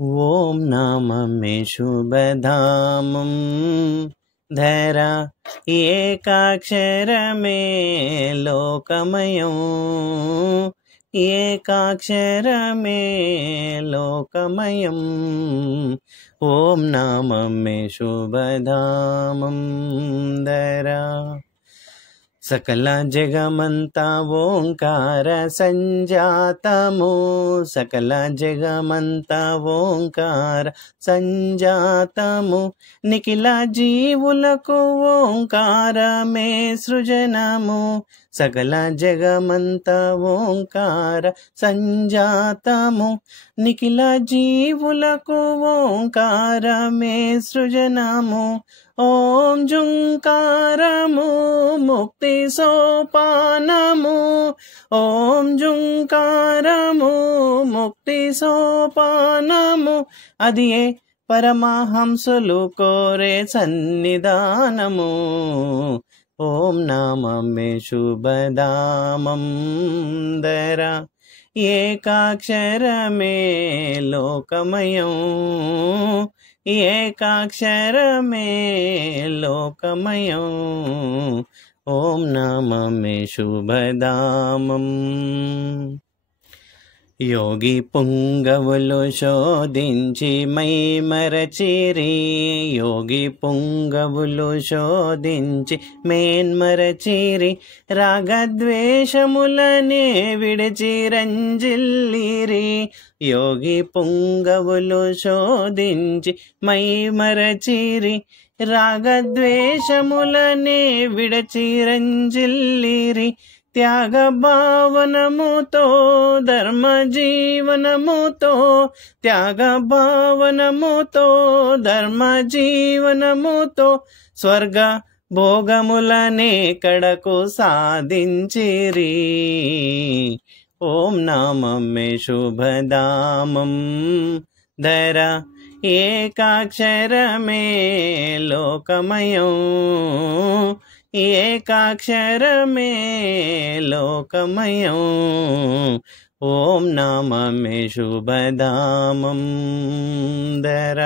ఓం నామమే శుభధామం ధర ఏకాక్షరమే లోకమయం ఏకాక్షరమే లోకమయం ఓం నామమే శుభధామం ధర సకల జగమంతా ఓంకార సంజాతము సకల జగమంతా ఓంకార సంజాతము నిఖిల జీవులకు ఓంకారమే సృజనము సకల జగమంతా ఓంకార సంజాతము నిఖిల జీవులకు ఓంకారమే సృజనము ఓం జుంకారము ముక్తి సోపానము ఓం జుంకారము ముక్తి సోపానము అది ఏ పరమహంసులు కోరే సన్నిధానము ఓం నామమే శుభధామం ధర ఏకాక్షరమే లోకమయం ఏకాక్షరమే లోకమయం ఓం నామమే శుభధామం యోగి పుంగవులు శోధించి మై మరచిరి యోగి పుంగవులు శోధించి మేన్మరచిరి రాగద్వేషములనే విడిచి రంజిల్లిరి యోగి పుంగవులు శోధించి మై మరచిరి రాగద్వేషములనే విడిచి రంజిల్లిరి త్యాగ భావనముతో ధర్మ జీవనముతో త్యాగ భావనముతో ధర్మ జీవనముతో స్వర్గ భోగములనే కడకు సాధించిరి ఓం నామమే శుభధామం ధర ఏకాక్షరమే లోకమయం ఏకాక్షరమే లోకమయం ఓం నామమే శుభధామం ధర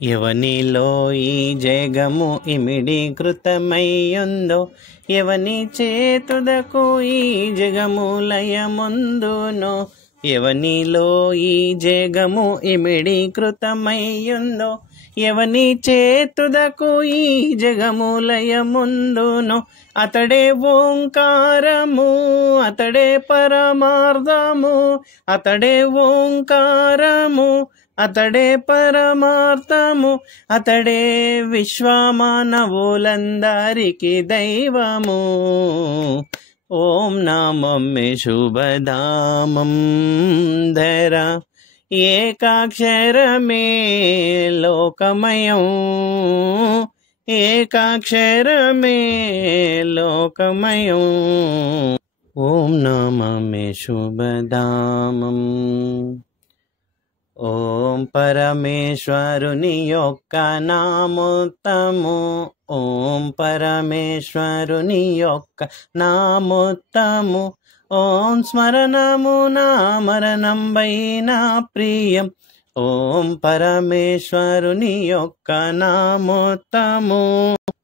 ఎవనిలో ఈ జగము ఇమిడీకృతమయ్యుందో ఎవని చేతుదకు ఈ జగము లయముందునో ఎవనిలో ఈ జగము ఇమిడీకృతమయ్యుందో ఎవని చేతుదకు ఈ జగము లయముందును అతడే ఓంకారము అతడే పరమార్థము అతడే ఓంకారము అతడే పరమార్థము అతడే విశ్వమానవులందరికి దైవము ఓం నామమే శుభధామం ధర ఏకాక్షరమే లోకమయం ఏకాక్షరమే లోకమయం ఓం నామమే శుభధామం ఓం పరమేశ్వరుని యొక్క నామోత్తము ఓం పరమేశ్వరుని యొక్క నామోత్తము ఓం స్మరణము నా మరణం వైనా ప్రియం ఓం పరమేశ్వరుని యొక్క నామోత్తము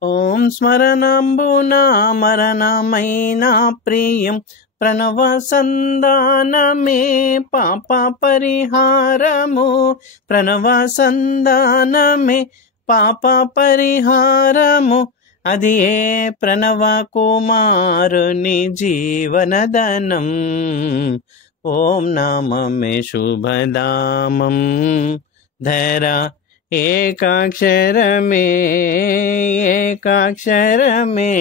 ఓం స్మరణంబు నా మరణమైనా ప్రియం ప్రణవ సంధానమే పాప పరిహారము ప్రణవ సంధానమే పాప పరిహారము అది ఏ ప్రణవ కుమారుని జీవనదనం ఓం నామమే శుభధామం ధర ఏకాక్షరమే ఏకాక్షరమే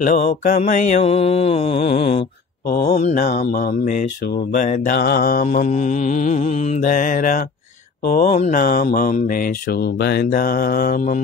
లోకమయం ఓం నామమే శుభధామం ధర ఓం నామమే శుభధామం